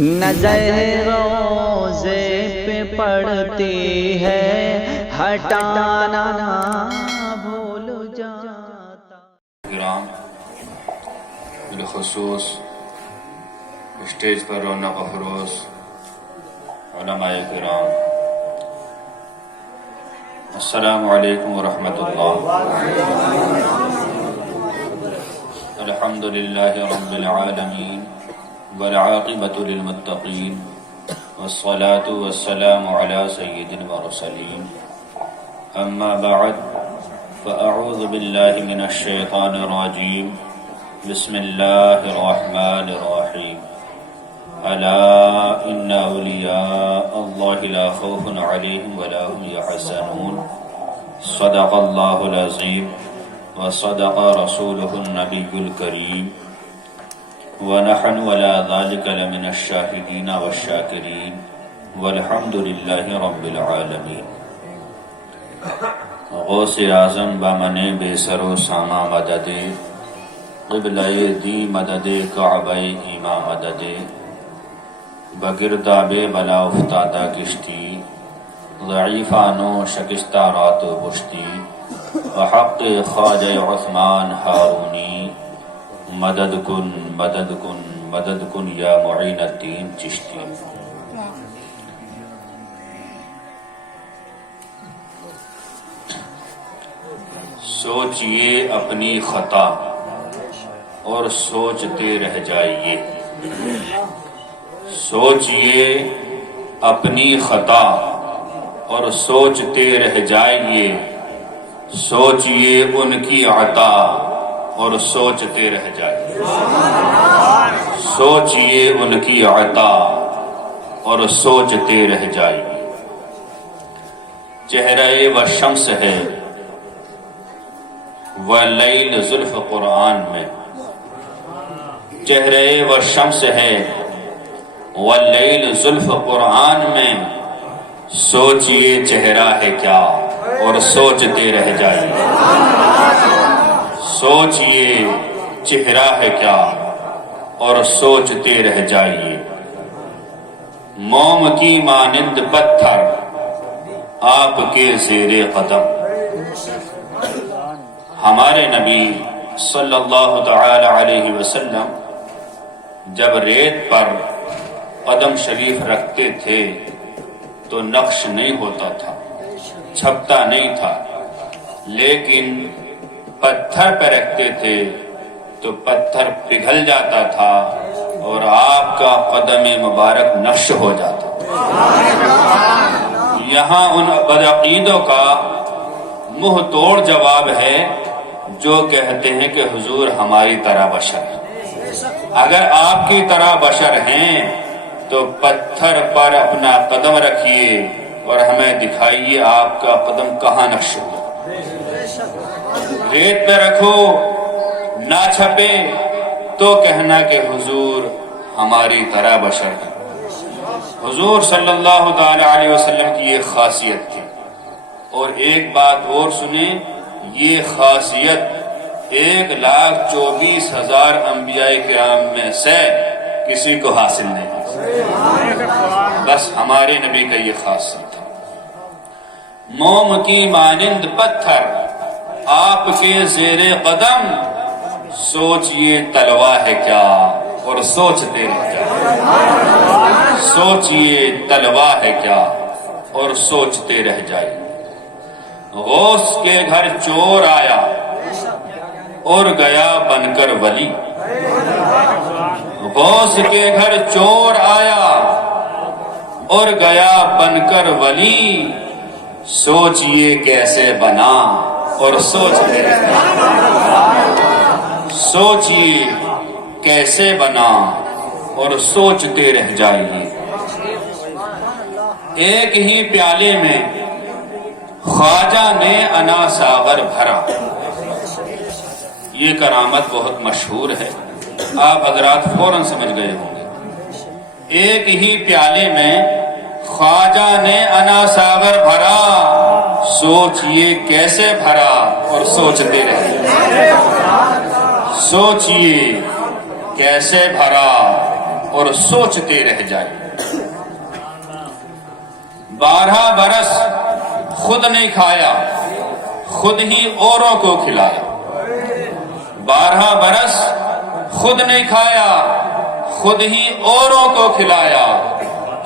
نظر روزے پہ پڑتی ہے ہٹانا نہ بھول جاتا۔ کرام بالخصوص اسٹیج پر رونق افروز علماء کرام، السلام علیکم ورحمۃ اللہ۔ الحمد للہ رب العالمین والعاقبۃ للمتقین والصلاة والسلام علی سید المرسلین، اما بعد فاعوذ باللہ من الشیطان الرجیم، بسم اللہ الرحمن الرحیم، الا ان اولیاء اللہ لا خوف علیہم ولا هم یحزنون، صدق اللہ العظیم وصدق رسولہ النبی الکریم، ونحن ولا ذلك لمن الشاہدین والشاکرین، والحمد للہ رب العالمین۔ غوث اعظم بامن بے سر و ساما مدد، قبلہ دی مدد کعبہ ایما مدد، بگرداب بلا افتادہ کشتی، ضعیفانو شکستہ رات و پشتی، وحق خواجہ عثمان ہارونی، مدد کن مدد کن مدد کن یا معین الدین چشتی۔ سوچئے اپنی خطا اور سوچتے رہ جائیے، سوچئے اپنی خطا اور سوچتے رہ جائیے، سوچئے ان کی عطا اور سوچتے رہ جائیے، سوچئے ان کی عطا اور سوچتے رہ جائیے۔ چہرہ و شمس ہے ولیل زلف قرآن میں، چہرہ و شمس ہے ولیل زلف قرآن میں، سوچئے چہرہ ہے کیا اور سوچتے رہ جائیے، سوچئے چہرہ ہے کیا اور سوچتے رہ جائیے۔ موم کی مانند پتھر آپ کے زیر قدم، ہمارے نبی صلی اللہ تعالی علیہ وسلم جب ریت پر قدم شریف رکھتے تھے تو نقش نہیں ہوتا تھا، چھپتا نہیں تھا، لیکن پتھر پہ رکھتے تھے تو پتھر پگھل جاتا تھا اور آپ کا قدم مبارک نقش ہو جاتا تھا۔ یہاں ان بدعقیدوں کا منہ توڑ جواب ہے جو کہتے ہیں کہ حضور ہماری طرح بشر ہیں۔ اگر آپ کی طرح بشر ہیں تو پتھر پر اپنا قدم رکھیے اور ہمیں دکھائیے آپ کا قدم کہاں نقش ہوا۔ ریت پہ رکھو نہ چھپے تو کہنا کہ حضور ہماری طرح بشر ہیں۔ حضور صلی اللہ تعالی علیہ وسلم کی یہ خاصیت تھی۔ اور ایک بات اور سنیں، یہ خاصیت 1,24,000 انبیاء کرام میں سے کسی کو حاصل نہیں، بس ہمارے نبی کا یہ خاصیت ہے۔ موم کی مانند پتھر آپ کے زیر قدم، سوچئے تلوا ہے کیا اور سوچتے رہ جائیے، سوچئے تلوا ہے کیا اور سوچتے رہ جائیے۔ غوث کے گھر چور آیا اور گیا بن کر ولی، غوث کے گھر چور آیا اور گیا بن کر ولی، سوچئے کیسے بنا اور سوچتے رہ جائیے، سوچئے کیسے بنا اور سوچتے رہ جائیے۔ ایک ہی پیالے میں خواجہ نے انا ساغر بھرا، یہ کرامت بہت مشہور ہے، آپ حضرات فوراً سمجھ گئے ہوں گے۔ ایک ہی پیالے میں خواجہ نے انا ساغر بھرا، سوچئے کیسے بھرا اور سوچتے رہے، سوچئے کیسے بھرا اور سوچتے رہ جائیے۔ 12 برس خود نہیں کھایا، خود ہی اوروں کو کھلایا۔ 12 برس خود نہیں کھایا، خود ہی اوروں کو کھلایا۔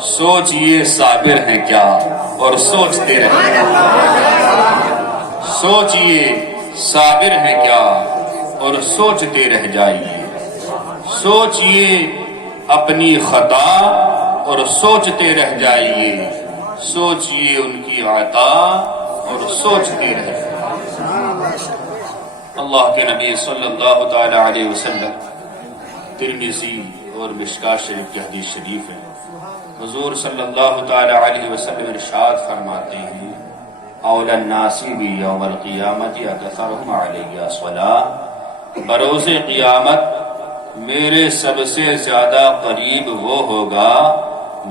سوچئے صابر ہیں کیا اور سوچتے رہے۔ سوچئے صابر ہیں کیا اور سوچتے رہ جائیے۔ سوچئے اپنی خطا اور سوچتے رہ جائیے۔ سوچئے ان کی عطا اور سوچتے رہ جائیے۔ اللہ کے نبی صلی اللہ تعالی علیہ وسلم ترمذی اور مشکاۃ شریف کی حدیث شریف ہے، حضور صلی اللہ تعالی علیہ وسلم ارشاد فرماتے ہیں اول الناس بی یوم القیامت اکثرهم علی صلاۃ، بروز قیامت میرے سب سے زیادہ قریب وہ ہوگا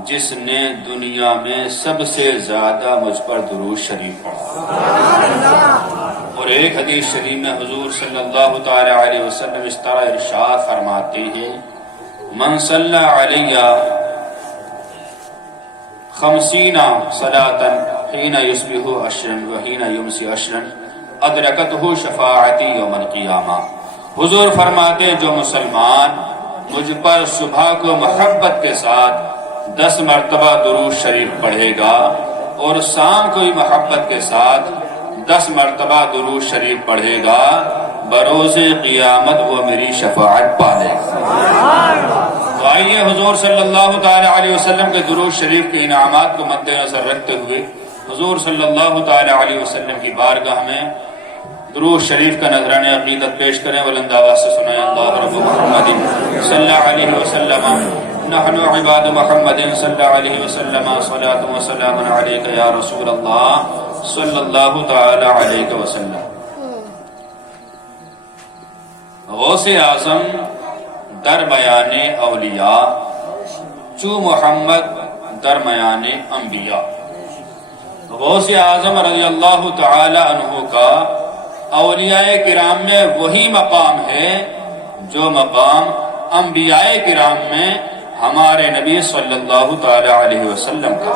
جس نے دنیا میں سب سے زیادہ مجھ پر درود شریف پڑھا۔ اور ایک حدیث شریف میں حضور صلی اللہ تعالی علیہ وسلم اس طرح ارشاد فرماتے ہیں من صلی علی 50 صلاۃ حین یصبح عشرا وحین یمسی عشرا ادرکتہ شفاعتی یوم القیامہ۔ حضور فرماتے جو مسلمان مجھ پر صبح کو محبت کے ساتھ 10 مرتبہ درود شریف پڑھے گا اور شام کو محبت کے ساتھ 10 مرتبہ درود شریف پڑھے گا، بروز قیامت وہ میری شفاعت پالے گا۔ تو آئیے حضور صلی اللہ تعالی علیہ وسلم کے درود شریف کے انعامات کو مد نظر رکھتے ہوئے حضور صلی اللہ تعالی علیہ وسلم کی بارگاہ میں درود شریف کا نذرانہ عقیدت پیش کریں۔ بلند آواز سے سنائیں اللہ رب محمد صلی اللہ علیہ وسلم نحن عباد محمد صلی اللہ علیہ وسلم صلاۃ و سلام علیک یا رسول اللہ صلی اللہ تعالی علیہ وسلم۔ غوث اعظم در بیان اولیاء، چو محمد در بیان انبیاء۔ غوث اعظم رضی اللہ تعالی عنہ کا اولیاء کرام میں وہی مقام ہے جو مقام انبیاء کرام میں ہمارے نبی صلی اللہ تعالی علیہ وسلم کا۔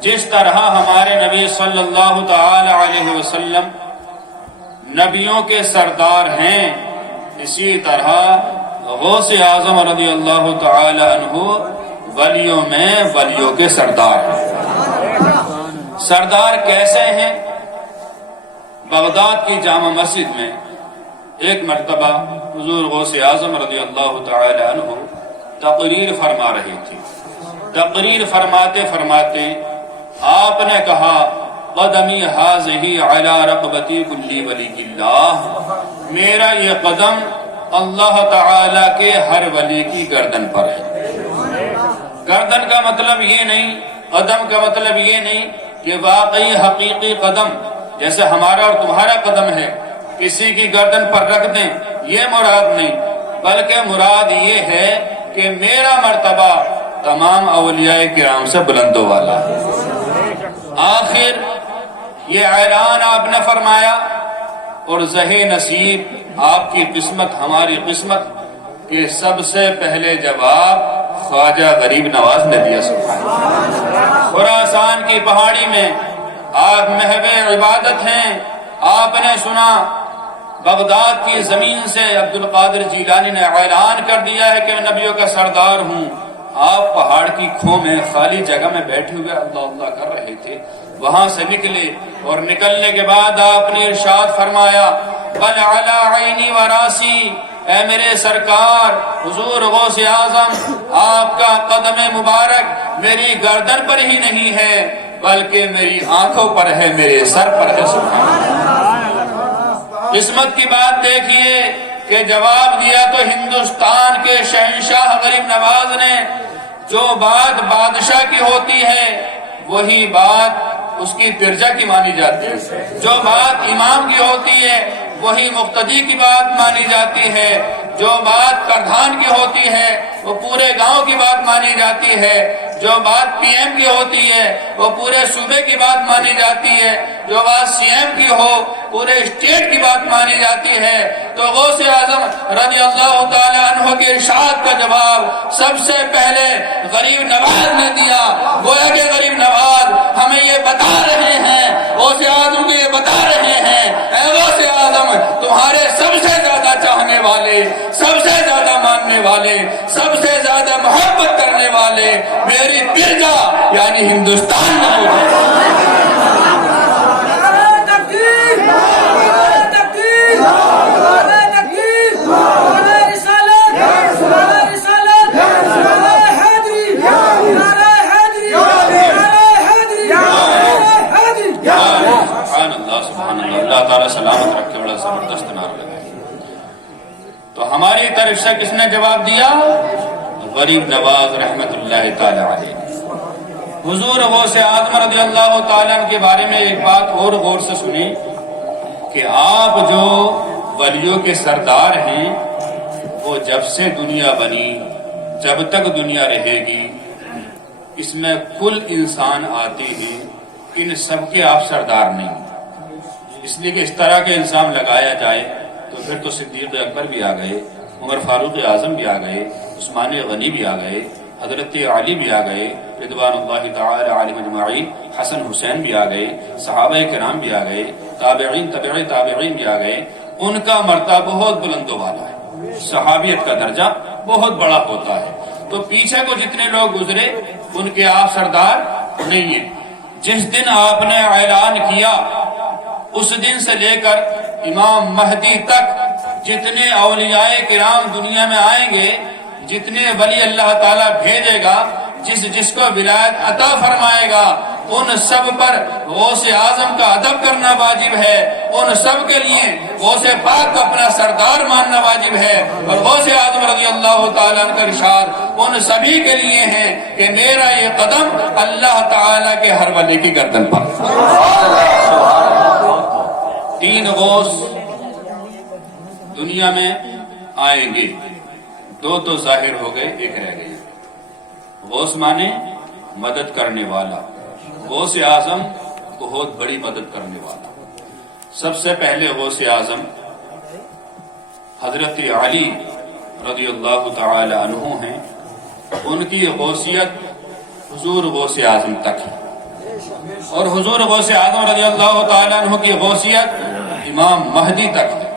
جس طرح ہمارے نبی صلی اللہ تعالی علیہ وسلم نبیوں کے سردار ہیں، اسی طرح غوث اعظم رضی اللہ تعالی عنہ ولیوں میں ولیوں کے سردار ہیں۔ سردار کیسے ہیں؟ بغداد کی جامع مسجد میں ایک مرتبہ حضور غوث اعظم رضی اللہ تعالی عنہ تقریر فرما رہی تھی۔ تقریر فرماتے فرماتے آپ نے کہا قدمی ھذہ علی رقبتی کل ولی اللہ، میرا یہ قدم اللہ تعالی کے ہر ولی کی گردن پر ہے۔ گردن کا مطلب یہ نہیں، قدم کا مطلب یہ نہیں کہ واقعی حقیقی قدم جیسے ہمارا اور تمہارا قدم ہے کسی کی گردن پر رکھ دیں، یہ مراد نہیں، بلکہ مراد یہ ہے کہ میرا مرتبہ تمام اولیاء کرام سے بلند و والا ہے۔ آخر یہ اعلان آپ نے فرمایا اور زہے نصیب آپ کی قسمت ہماری قسمت کہ سب سے پہلے جواب خواجہ غریب نواز نے دیا۔ سبحان اللہ۔ خراسان کی پہاڑی میں آپ محو عبادت ہیں، آپ نے سنا بغداد کی زمین سے عبد القادر جیلانی نے اعلان کر دیا ہے کہ میں نبیوں کا سردار ہوں۔ آپ پہاڑ کی کھو میں خالی جگہ میں بیٹھے ہوئے اللہ اللہ کر رہے تھے، وہاں سے نکلے اور نکلنے کے بعد آپ نے ارشاد فرمایا بل علی عینی و راسی، اے میرے سرکار حضور غوث اعظم، آپ کا قدم مبارک میری گردن پر ہی نہیں ہے بلکہ میری آنکھوں پر ہے، میرے سر پر ہے۔ سبحان اللہ۔ قسمت کی بات دیکھیے کہ جواب دیا تو ہندوستان کے شہنشاہ غریب نواز نے۔ جو بات بادشاہ کی ہوتی ہے وہی بات اس کی ترجا کی مانی جاتی ہے، جو بات امام کی ہوتی ہے وہی مقتدی کی بات مانی جاتی ہے، جو بات پردھان کی ہوتی ہے وہ پورے گاؤں کی بات مانی جاتی ہے، جو بات پی ایم کی ہوتی ہے وہ پورے صوبے کی بات مانی جاتی ہے، جو بات سی ایم کی ہو پورے اسٹیٹ کی بات مانی جاتی ہے۔ تو غوث اعظم رضی اللہ تعالی عنہ کے ارشاد کا جواب سب سے پہلے غریب نواز نے دیا۔ گویا کہ غریب نواز ہمیں یہ بتا رہے ہیں، غوث اعظم کو یہ بتا رہے ہیں، اے غوث اعظم تمہارے سب سے زیادہ چاہنے والے، سب سے زیادہ ماننے والے، سب سے زیادہ محبت کرنے والے میری برجا یعنی ہندوستان میں موجود ہے۔ اللہ تعالیٰ سلامت رکھے، بڑا زبردست نعرہ لگائے۔ تو ہماری طرف سے کس نے جواب دیا؟ غریب نواز رحمت اللہ تعالی علیہ۔ حضور غوث اعظم رضی اللہ تعالیٰ عنہ کے بارے میں ایک بات اور غور سے سنی کہ آپ جو ولیوں کے سردار ہیں وہ جب سے دنیا بنی جب تک دنیا رہے گی اس میں کل انسان آتے ہیں، ان سب کے آپ سردار نہیں، اس لیے کہ اس طرح کے الزام لگایا جائے تو پھر تو صدیق اکبر بھی آ گئے، عمر فاروق اعظم بھی آ گئے، عثمان غنی بھی آ گئے، حضرت علی بھی آ گئے رضوان اللہ تعالی علیہم اجمعین، حسن حسین بھی آ گئے، صحابہ کرام بھی آ گئے، تابعین تبع تابعین بھی آ گئے۔ ان کا مرتبہ بہت بلند و بالا ہے، صحابیت کا درجہ بہت بڑا ہوتا ہے۔ تو پیچھے کو جتنے لوگ گزرے ان کے آپ سردار نہیں ہیں۔ جس دن آپ نے اعلان کیا اس دن سے لے کر امام مہدی تک جتنے اولیاء کرام دنیا میں آئیں گے، جتنے ولی اللہ تعالیٰ بھیجے گا، جس کو ولایت عطا فرمائے گا، ان سب پر غوث اعظم کا ادب کرنا واجب ہے، ان سب کے لیے غوث پاک کو اپنا سردار ماننا واجب ہے۔ اور غوث اعظم رضی اللہ تعالیٰ عنہ کا ارشاد ان سبھی کے لیے ہے کہ میرا یہ قدم اللہ تعالیٰ کے ہر ولی کی گردن پر۔ تین غوث دنیا میں آئیں گے، دو تو ظاہر ہو گئے، ایک رہ گئے۔ غوث مانے مدد کرنے والا، غوث اعظم بہت بڑی مدد کرنے والا۔ سب سے پہلے غوث اعظم حضرت علی رضی اللہ تعالی عنہ ہیں، ان کی غوثیت حضور غوث اعظم تک ہے، اور حضور غوث اعظم رضی اللہ تعالی عنہ کی غوثیت امام مہدی تک ہے،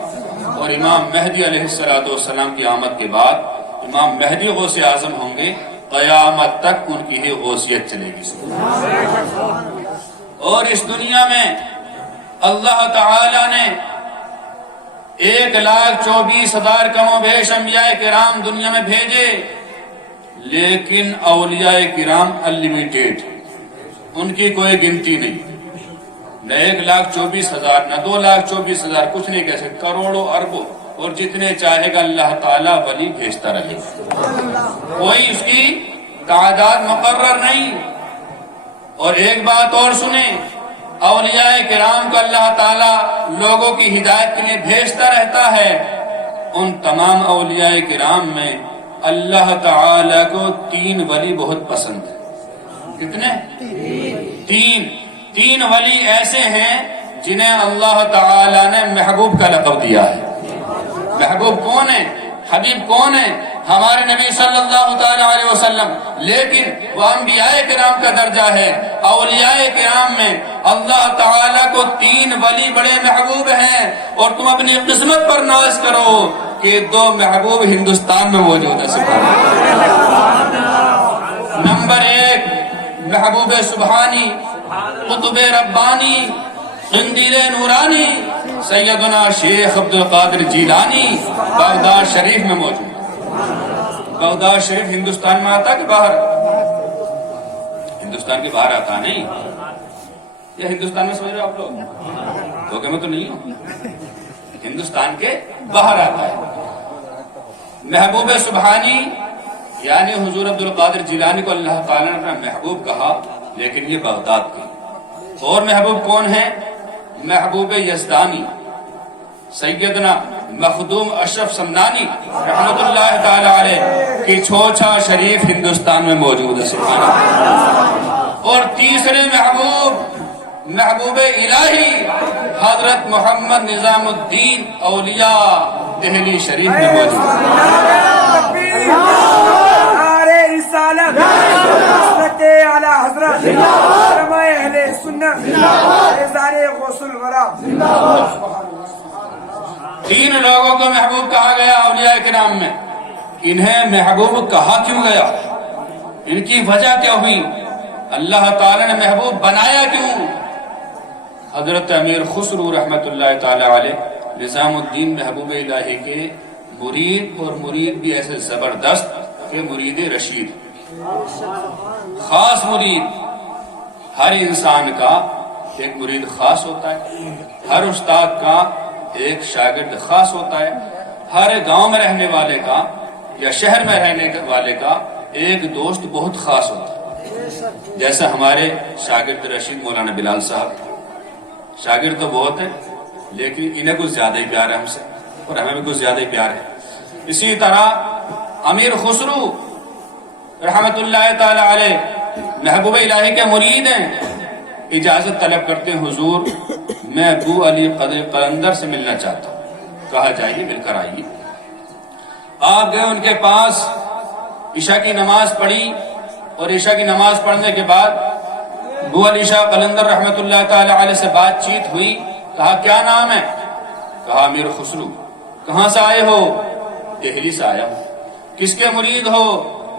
اور امام مہدی علیہ السلام کی آمد کے بعد امام مہدی غوث اعظم ہوں گے، قیامت تک ان کی ہی غوثیت چلے گی۔ اور اس دنیا میں اللہ تعالی نے 1,24,000 کم و بیش انبیاء کرام دنیا میں بھیجے، لیکن اولیاء کرام انلمیٹیڈ، ان کی کوئی گنتی نہیں، نہ 1,24,000 نہ 2,24,000، کچھ نہیں کہہ سکتے، کروڑوں اربوں، اور جتنے چاہے گا اللہ تعالیٰ ولی بھیجتا رہے، کوئی اس کی تعداد مقرر نہیں۔ اور ایک بات اور سنیں، اولیاء کرام کو اللہ تعالیٰ لوگوں کی ہدایت کے لیے بھیجتا رہتا ہے، ان تمام اولیاء کرام میں اللہ تعالیٰ کو 3 ولی بہت پسند ہے۔ کتنے؟ 3 ولی ایسے ہیں جنہیں اللہ تعالیٰ نے محبوب کا لقب دیا ہے۔ محبوب کون ہے؟ حبیب کون ہے؟ ہمارے نبی صلی اللہ تعالی علیہ وسلم، لیکن وہ انبیاء کرام کا درجہ ہے۔ اولیاء کرام میں اللہ تعالیٰ کو 3 ولی بڑے محبوب ہیں، اور تم اپنی قسمت پر ناز کرو کہ 2 محبوب ہندوستان میں موجود ہیں۔ سبحان اللہ۔ نمبر 1 محبوب سبحانی، قطب ربانی، قندیل نورانی، سیدنا شیخ عبد القادر جیلانی بغداد شریف میں موجود۔ بغداد شریف ہندوستان میں آتا کہ باہر؟ ہندوستان کے باہر آتا نہیں، یا ہندوستان میں سمجھ رہے ہو آپ لوگ؟ دھوکے میں تو نہیں ہو، ہندوستان کے باہر آتا ہے۔ محبوب سبحانی یعنی حضور عبد القادر جیلانی کو اللہ تعالیٰ نے اپنا محبوب کہا، لیکن یہ بغداد کے۔ اور محبوب کون ہے؟ محبوب یزدانی، سیدنا مخدوم اشرف سمنانی رحمت اللہ تعالی علیہ کی چھوچا شریف ہندوستان میں موجود ہے، سبحان اللہ۔ اور تیسرے محبوب الہی حضرت محمد نظام الدین اولیاء دہلی شریف میں موجود ہے۔ نعرہ رسالت، حضرت اعلی حضرت علماء اہل سنت، فیضان غوث الورا۔ تین لوگوں کو محبوب کہا گیا اولیاء کرام میں، انہیں محبوب کہا کیوں گیا؟ ان کی وجہ کیا ہوئی؟ اللہ تعالی نے محبوب بنایا کیوں؟ حضرت امیر خسرو رحمت اللہ تعالی علیہ نظام الدین محبوب الہی کے مرید، اور مرید بھی ایسے زبردست کہ مرید رشید، خاص مرید۔ ہر انسان کا ایک مرید خاص ہوتا ہے، ہر استاد کا ایک شاگرد خاص ہوتا ہے، ہر گاؤں میں رہنے والے کا یا شہر میں رہنے والے کا ایک دوست بہت خاص ہوتا ہے۔ جیسا ہمارے شاگرد رشید مولانا بلال صاحب، شاگرد تو بہت ہیں لیکن انہیں کچھ زیادہ ہی پیار ہے ہم سے، اور ہمیں بھی کچھ زیادہ ہی پیار ہے۔ اسی طرح امیر خسرو رحمت اللہ تعالی علیہ محبوب الہی کے مرید ہیں، اجازت طلب کرتے ہیں، حضور میں ابو علی قدر قلندر سے ملنا چاہتا ہوں۔ کہا جائیے، مل کر آئیے۔ آپ گئے ان کے پاس، عشاء کی نماز پڑھی، اور عشاء کی نماز پڑھنے کے بعد ابو علی شاہ قلندر رحمت اللہ تعالی علیہ سے بات چیت ہوئی۔ کہا کیا نام ہے؟ کہا امیر خسرو۔ کہاں سے آئے ہو؟ دہلی سے آیا ہوں۔ کس کے مرید ہو؟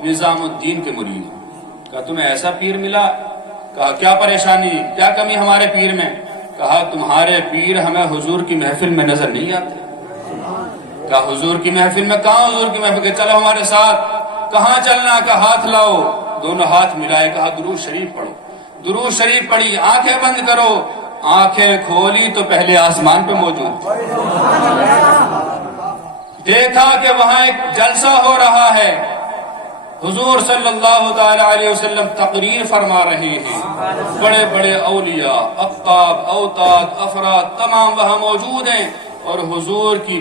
نظام الدین کے مرید ہو۔ کہا تمہیں ایسا پیر ملا؟ کہا کیا پریشانی، کیا کمی ہمارے پیر میں؟ کہا تمہارے پیر ہمیں حضور کی محفل میں نظر نہیں آتے۔ کہا حضور کی محفل میں؟ کہاں حضور کی محفل؟ کہ چلو ہمارے ساتھ۔ کہاں چلنا؟ کہ ہاتھ لاؤ۔ دونوں ہاتھ ملائے، کہا درود شریف پڑھو۔ درود شریف پڑھی، آنکھیں بند کرو۔ آنکھیں کھولی تو پہلے آسمان پہ موجود، دیکھا کہ وہاں ایک جلسہ ہو رہا ہے، حضور صلی اللہ تعالی علیہ وسلم تقریر فرما رہے ہیں، بڑے بڑے اولیاء، اقطاب، اوتاد، افراد تمام وہاں موجود ہیں، اور حضور کی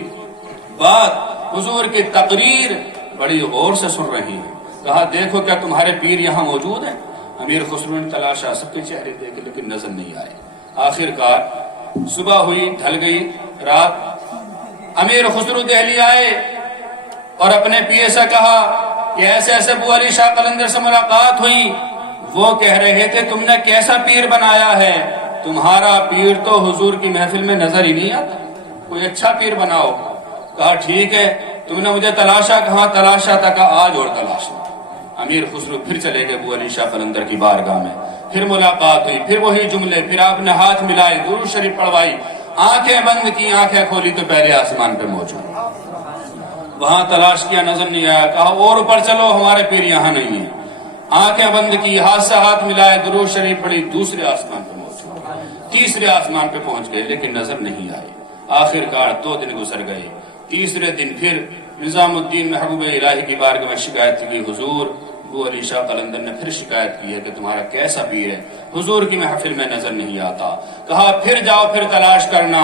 بات، حضور کی تقریر بڑی غور سے سن رہی ہیں۔ کہا دیکھو کیا تمہارے پیر یہاں موجود ہیں؟ امیر خسرو نے تلاشا، سب کے چہرے دیکھے لیکن نظر نہیں آئے۔ آخر کار صبح ہوئی، ڈھل گئی رات، امیر خسرو دہلی آئے اور اپنے پیر سے کہا کہ ایسے ایسے ابو علی شاہ قلندر سے ملاقات ہوئی، وہ کہہ رہے تھے تم نے کیسا پیر بنایا ہے، تمہارا پیر تو حضور کی محفل میں نظر ہی نہیں آتا، کوئی اچھا پیر بناؤ۔ کہا ٹھیک ہے، تم نے مجھے تلاشا؟ کہاں تلاشا تھا؟ کہا آج اور تلاشا۔ امیر خسرو پھر چلے گئے ابو علی شاہ قلندر کی بارگاہ میں، پھر ملاقات ہوئی، پھر وہی جملے، پھر آپ نے ہاتھ ملائے، درود شریف پڑھوائی، آنکھیں بند کی، آنکھیں کھولی تو پہلے آسمان پہ موجود۔ وہاں تلاش کیا، نظر نہیں آیا۔ کہا اور اوپر چلو، ہمارے پیر یہاں نہیں ہیں۔ آنکھیں بند کی، ہاتھ سے ہاتھ ملائے، درود شریف پڑھی، دوسرے آسمان پہ موجود، تیسرے آسمان پہ پہنچ گئے لیکن نظر نہیں آئے۔ آخر کار 2 دن گزر گئے، تیسرے دن پھر نظام الدین محبوب الہی کی بارگاہ میں شکایت کی، حضور ابو علی شاہ قلندر نے پھر شکایت کی ہے کہ تمہارا کیسا پیر ہے، حضور کی محفل میں نظر نہیں آتا۔ کہا پھر جاؤ، پھر تلاش کرنا۔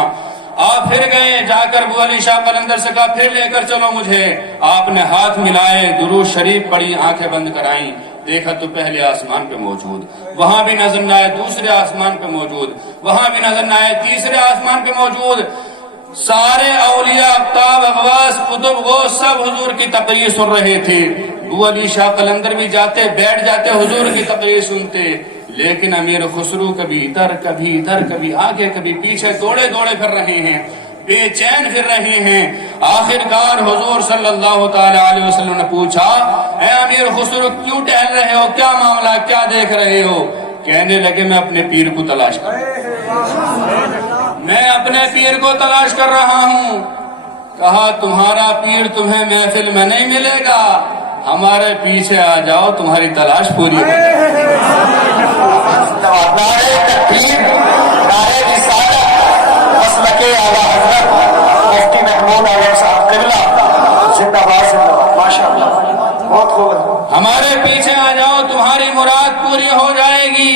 آپ پھر گئے، جا کر ابو علی شاہ قلندر سے کہا پھر لے کر چلو مجھے۔ آپ نے ہاتھ ملائے، درود شریف پڑھی، آنکھیں بند کرائیں، دیکھا تو پہلے آسمان پہ موجود، وہاں بھی نظر نہ آئے، دوسرے آسمان پہ موجود، وہاں بھی نظر نہ آئے، تیسرے آسمان پہ موجود۔ سارے اولیاء، اقطاب، اغواس، قطب، غوث سب حضور کی تقریر سن رہے تھے۔ ابو علی شاہ قلندر بھی جاتے، بیٹھ جاتے، حضور کی تقریر سنتے، لیکن امیر خسرو کبھی ادھر کبھی ادھر، کبھی آگے کبھی پیچھے، دوڑے دوڑے پھر رہے ہیں، بے چین پھر رہے ہیں۔ آخر کار حضور صلی اللہ تعالی علیہ وسلم نے پوچھا اے امیر خسرو کیوں ٹہل رہے ہو، کیا معاملہ، کیا دیکھ رہے ہو؟ کہنے لگے میں اپنے پیر کو تلاش کر رہا ہوں، میں اپنے پیر کو تلاش کر رہا ہوں۔ کہا تمہارا پیر تمہیں محفل میں نہیں ملے گا، ہمارے پیچھے آ جاؤ، تمہاری تلاش پوری ہو جائے گی۔ نعرہ تکبیر، نعرہ رسالت، مسلک اعلیٰ حضرت مفتی محمود عالم صاحب قبلہ زندہ باد، زندہ باد، ماشاء اللہ، بہت خوب۔ ہمارے پیچھے آ جاؤ، تمہاری مراد پوری ہو جائے گی۔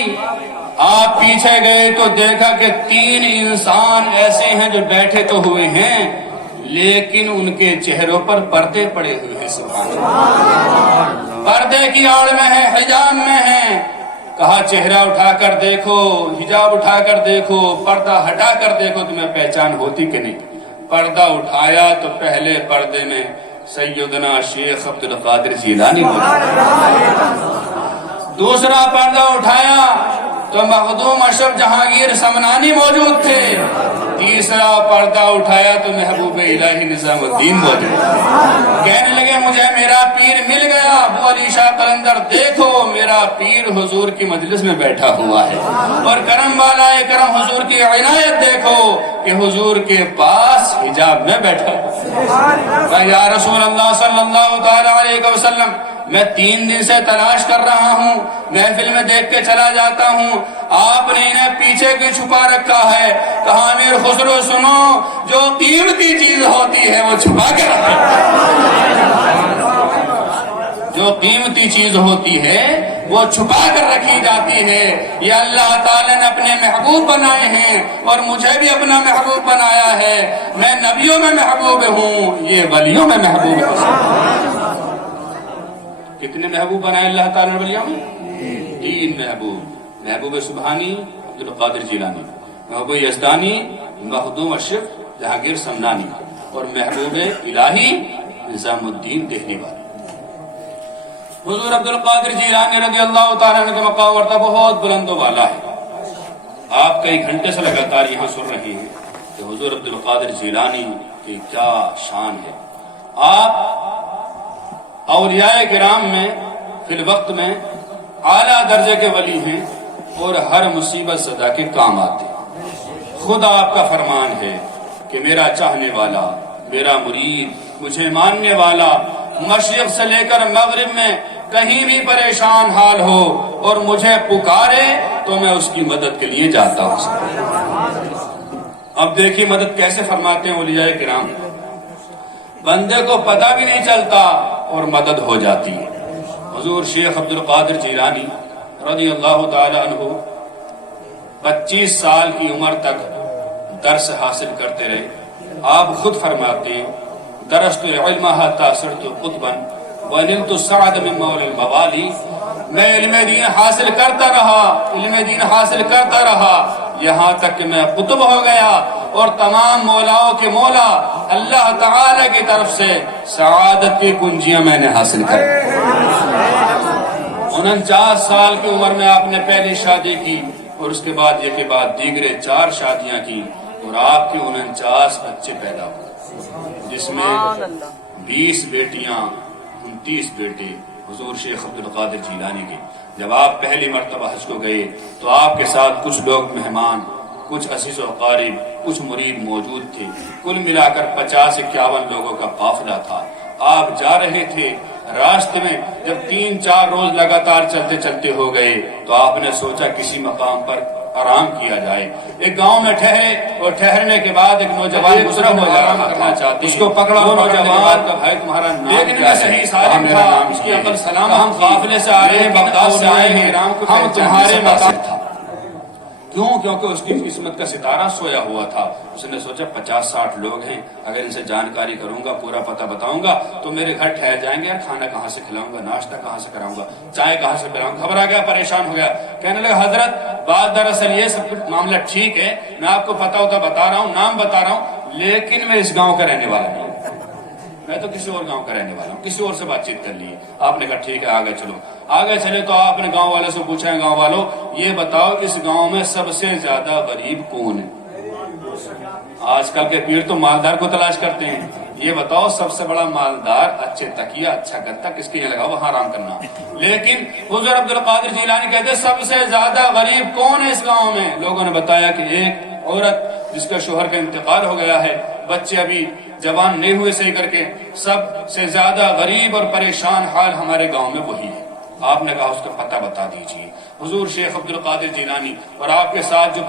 آپ پیچھے گئے تو دیکھا کہ 3 انسان ایسے ہیں جو بیٹھے تو ہوئے ہیں لیکن ان کے چہروں پر پردے پڑے ہوئے ہیں. سبحان اللہ. پردے کی آڑ میں ہیں، حجاب میں ہیں. کہا چہرہ اٹھا کر دیکھو، حجاب اٹھا کر دیکھو، پردہ ہٹا کر دیکھو، تمہیں پہچان ہوتی کہ نہیں. پردہ اٹھایا تو پہلے پردے میں سیدنا شیخ عبد القادر جیلانی موجود. دوسرا پردہ اٹھایا تو مخدوم اشرف جہانگیر سمنانی موجود تھے. تیسرا پردہ اٹھایا تو محبوب الہی نظام الدین موجود. کہنے لگے مجھے میرا پیر مل گیا. ابو علی شاہ قلندر دیکھو میرا پیر حضور کی مجلس میں بیٹھا ہوا ہے، اور کرم والا کرم حضور کی عنایت دیکھو کہ حضور کے پاس حجاب میں بیٹھا ہوا. یا رسول اللہ صلی اللہ تعالی علیہ وسلم، میں 3 دن سے تلاش کر رہا ہوں، محفل میں دیکھ کے چلا جاتا ہوں، آپ نے انہیں پیچھے کیوں چھپا رکھا ہے؟ کہا امیر خسرو سنو، جو قیمتی چیز ہوتی ہے وہ چھپا کے رکھا. جو قیمتی چیز ہوتی ہے وہ چھپا کر رکھی جاتی ہے. یہ اللہ تعالیٰ نے اپنے محبوب بنائے ہیں اور مجھے بھی اپنا محبوب بنایا ہے. میں نبیوں میں محبوب ہوں، یہ ولیوں میں محبوب ہوں. کتنے محبوب بنائے اللہ تعالیٰ نے ولیوں میں؟ 3 محبوب. محبوب سبحانی عبد القادر جیلانی، محبوب یزدانی مخدوم اشرف جہانگیر سمنانی، اور محبوب الہی نظام الدین دہلی والے. حضور عبد القادر جیلانی رضی اللہ تعالیٰ عنہ کا مقام مرتبہ بہت بلند و بالا ہے. آپ کئی گھنٹے سے لگاتار یہاں سن رہے ہیں کہ حضور عبد القادر جیلانی کی کیا شان ہے. آپ اولیاء کرام میں فی الوقت میں اعلیٰ درجے کے ولی ہیں اور ہر مصیبت زدہ کے کام آتے ہیں. خود آپ کا فرمان ہے کہ میرا چاہنے والا، میرا مرید، مجھے ماننے والا مشرق سے لے کر مغرب میں کہیں بھی پریشان حال ہو اور مجھے پکارے تو میں اس کی مدد کے لیے جاتا ہوں. اب دیکھیے مدد کیسے فرماتے ہیں اولیاء کرام. بندے کو پتہ بھی نہیں چلتا اور مدد ہو جاتی ہے. حضور شیخ عبد القادر جیلانی رضی اللہ تعالی عنہ 25 سال کی عمر تک درس حاصل کرتے رہے. آپ خود فرماتے ہیں درست العلم حتی صرت قطبا ونلت السعد من مولا الموالی. میں علم دین حاصل کرتا رہا، علم دین حاصل کرتا رہا یہاں تک کہ میں قطب ہو گیا اور تمام مولاؤں کے مولا اللہ تعالی کی طرف سے سعادت کی کنجیاں میں نے حاصل کر. 49 سال کی عمر میں آپ نے پہلی شادی کی اور اس کے بعد یہ کے بعد دیگرے 4 شادیاں کی اور آپ کے 49 بچے پیدا ہوئے، جس میں 20 بیٹیاں 29 بیٹے حضور شیخ عبد القادر جیلانی کے. جب آپ پہلی مرتبہ حج کو گئے تو آپ کے ساتھ کچھ لوگ مہمان، کچھ عزیز و قارب، کچھ مرید موجود تھے. کل ملا کر 50-51 لوگوں کا قافلہ تھا. آپ جا رہے تھے، راستے میں جب 3-4 روز لگاتار چلتے چلتے ہو گئے تو آپ نے سوچا کسی مقام پر آرام کیا جائے. ایک گاؤں میں ٹھہرے اور ٹھہرنے کے بعد ایک نوجوان گزرا ہوا آرام کرنا چاہتے، اس کو پکڑا. وہ نوجوان کا بھائی تمہارا نام کیا ہے؟ صحیح سالم تھا، اس کی عقل سلام. ہم قافلے سے آ رہے ہیں، بغداد سے آئے ہیں، ہم تمہارے مقام تھا. کیوں؟ کیونکہ اس کی قسمت کا ستارہ سویا ہوا تھا. اس نے سوچا 50-60 لوگ ہیں، اگر ان سے جانکاری کروں گا، پورا پتہ بتاؤں گا تو میرے گھر ٹھہر جائیں گے. کھانا کہاں سے کھلاؤں گا، ناشتہ کہاں سے کراؤں گا، چائے کہاں سے پلاؤں گا. گھبرا گیا، پریشان ہو گیا. کہنے لگا حضرت بات دراصل یہ سب کچھ معاملہ ٹھیک ہے، میں آپ کو پتہ ہوتا بتا رہا ہوں، نام بتا رہا ہوں، لیکن میں اس گاؤں کا رہنے والا نہیں، میں تو کسی اور گاؤں کا رہنے والا ہوں. کسی اور سے بات چیت کر لی. آپ نے کہا ٹھیک ہے آگے چلو. آگے چلے تو آپ نے گاؤں والے سے پوچھا ہے، گاؤں والوں یہ بتاؤ اس گاؤں میں سب سے زیادہ غریب کون ہے؟ آج کل کے پیر تو مالدار کو تلاش کرتے ہیں. یہ بتاؤ سب سے بڑا مالدار، اچھے تکیہ، اچھا گدا کس کے لیے لگا وہاں آرام کرنا. لیکن حضور عبد القادر جیلانی کہتے سب سے زیادہ غریب کون ہے اس گاؤں میں؟ لوگوں نے بتایا کہ ایک عورت جس کا شوہر کا انتقال ہو گیا ہے، بچے ابھی جوان نہیں ہوئے صحیح کر کے. سب سے زیادہ غریب اور پریشان حال ہمارے گاؤں میں وہی ہے. آپ نے کہا اس کا پتہ بتا دیجیے. حضور شیخ عبد القادر جیلانی اور آپ کے ساتھ جو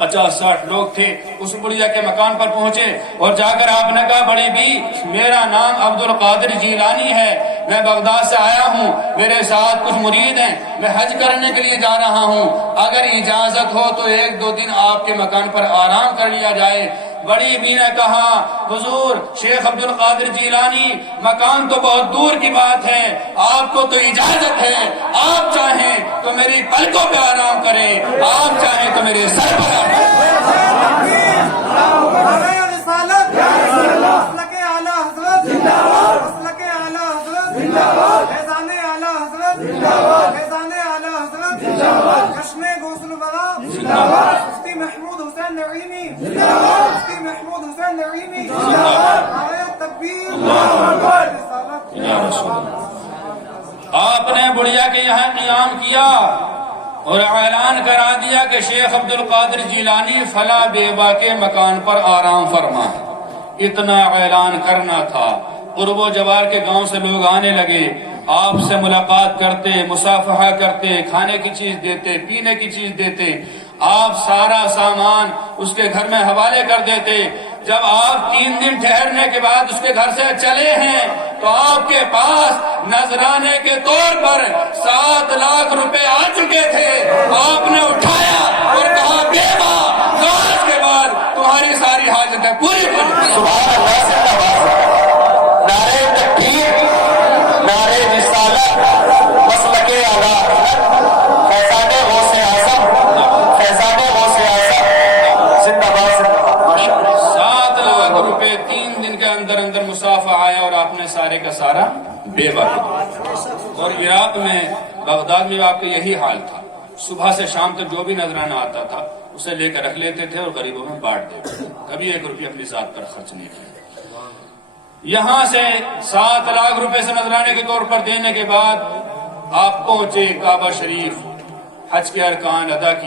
50-60 لوگ تھے اس بڑھیا کے مکان پر پہنچے اور جا کر آپ نے کہا بڑی بھی میرا نام عبد القادر جیلانی ہے، میں بغداد سے آیا ہوں، میرے ساتھ کچھ مرید ہیں، میں حج کرنے کے لیے جا رہا ہوں، اگر اجازت ہو تو 1-2 دن آپ کے مکان پر آرام کر لیا جائے۔ بڑی بی نے کہا حضور شیخ عبد القادر جیلانی مکان تو بہت دور کی بات ہے، آپ کو تو اجازت ہے، آپ چاہیں تو میری پلکوں پہ آرام کریں، آپ چاہیں تو میرے سر پر آرام کریں۔ مفتی محمود حسین نعیمی، مفتی محمود حسین نعیمی، تکبیر، یا رسول اللہ۔ آپ نے بڑھیا کے یہاں قیام کیا اور اعلان کرا دیا کہ شیخ عبد القادر جیلانی فلاں بیوہ کے مکان پر آرام فرما ہے۔ اتنا اعلان کرنا تھا، قرب و جوار کے گاؤں سے لوگ آنے لگے، آپ سے ملاقات کرتے، مصافحہ کرتے، کھانے کی چیز دیتے، پینے کی چیز دیتے، آپ سارا سامان اس کے گھر میں حوالے کر دیتے۔ جب آپ 3 دن ٹھہرنے کے بعد اس کے گھر سے چلے ہیں تو آپ کے پاس نذرانے کے طور پر 7 لاکھ روپے آ چکے تھے۔ آپ نے اٹھایا اور کہا بیوہ آج کے بعد تمہاری ساری حاجتیں پوری ہو جائیں۔ سبحان اللہ سے نعرہ تکبیر، نعرہ رسالت، مسلک اعلیٰ حضرت فیضان غوث اعظم، فیضان غوث اعظم زندہ باد، زندہ باد، ماشاء اللہ۔ 7 لاکھ روپے 3 دن کے اندر اندر مسافہ آیا اور آپ نے سارے کا سارا بیوہ کیا۔ اور عراق میں بغداد میں آپ کا یہی حال تھا، صبح سے شام تک جو بھی نذرانہ آتا تھا اسے لے کر رکھ لیتے تھے اور غریبوں میں بانٹ دیتے تھے، کبھی 1 روپیہ اپنی ذات پر خرچ نہیں کیا۔ یہاں سے 7 لاکھ روپے سے نذرانے کے طور پر دینے کے بعد آپ پہنچے کعبہ شریف، حج کے ارکان ادا کیے۔